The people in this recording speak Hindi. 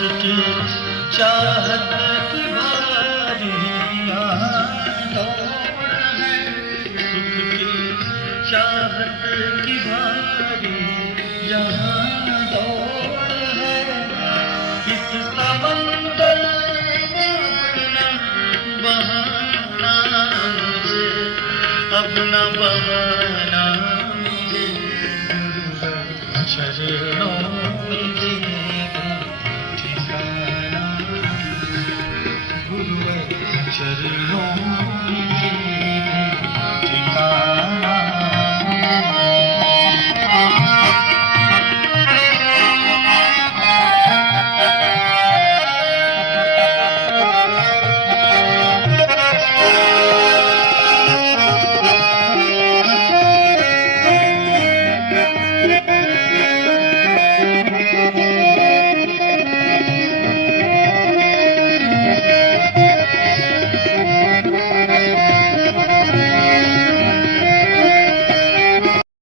की चाहत की बारी यहाँ दौड़ है, सुख की चाहत की बारी यहाँ दौड़ है। इस समंदर में बहाना मुझे, अब न बहाना मुझे, चरणों में दे ठिकाना, गुरुवर चरणों